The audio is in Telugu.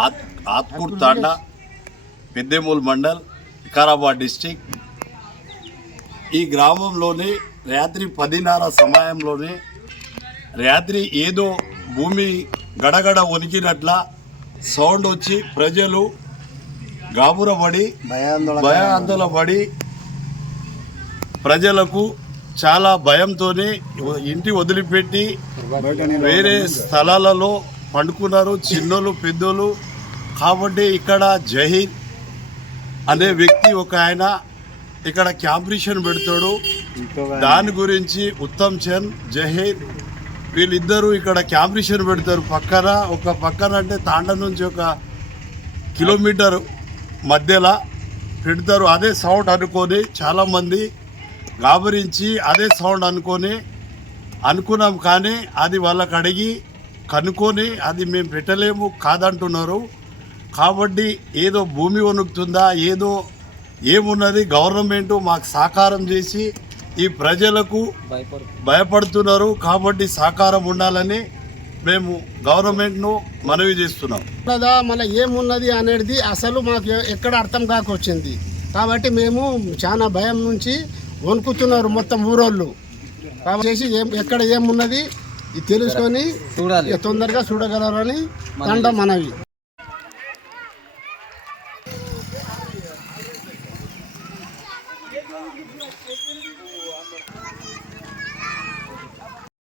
ఆత్ ఆత్కూర్ తాండా పెద్దేమూల్ మండల్ వికారాబాద్ డిస్టిక్. ఈ గ్రామంలోని రాత్రి పదిన్నర సమయంలోనే రాత్రి ఏదో భూమి గడగడ వణికినట్ల సౌండ్ వచ్చి ప్రజలు గాబురపడి భయాందోళన పడి ప్రజలకు చాలా భయంతోనే ఇంటి వదిలిపెట్టి వేరే స్థలాలలో పండుకున్నారు చిన్నోళ్ళు పెద్దోళ్ళు. కాబట్టి ఇక్కడ జహీర్ అనే వ్యక్తి ఒక ఆయన ఇక్కడ క్యాంప్రిషన్ పెడతాడు. దాని గురించి ఉత్తమ్ చంద్ జహీర్ వీళ్ళిద్దరూ ఇక్కడ క్యాంప్రిషన్ పెడతారు. పక్కన ఒక పక్కన అంటే తాండ నుంచి ఒక కిలోమీటర్ మధ్యలో పెడతారు. అదే సౌండ్ అనుకొని చాలామంది గాబరించి అదే సౌండ్ అనుకొని అనుకున్నాం కానీ అది వాళ్ళకి అడిగి కనుక్కొని అది మేము పెట్టలేము కాదంటున్నారు. కాబట్టి ఏదో భూమి వణుకుతుందా ఏదో ఏమున్నది గవర్నమెంట్ మాకు సహకారం చేసి ఈ ప్రజలకు భయపడుతున్నారు. కాబట్టి సహకారం ఉండాలని మేము గవర్నమెంట్ను మనవి చేస్తున్నాం. కదా మళ్ళీ ఏమున్నది అనేది అసలు మాకు ఎక్కడ అర్థం కాకొచ్చింది. కాబట్టి మేము చాలా భయం నుంచి వణుకుతున్నారు మొత్తం ఊరోళ్ళు. కాబట్టి చేసి ఏం ఎక్కడ ఏమున్నది తెలుసుకొని చూడాలి తొందరగా చూడగలరని తండ మనవి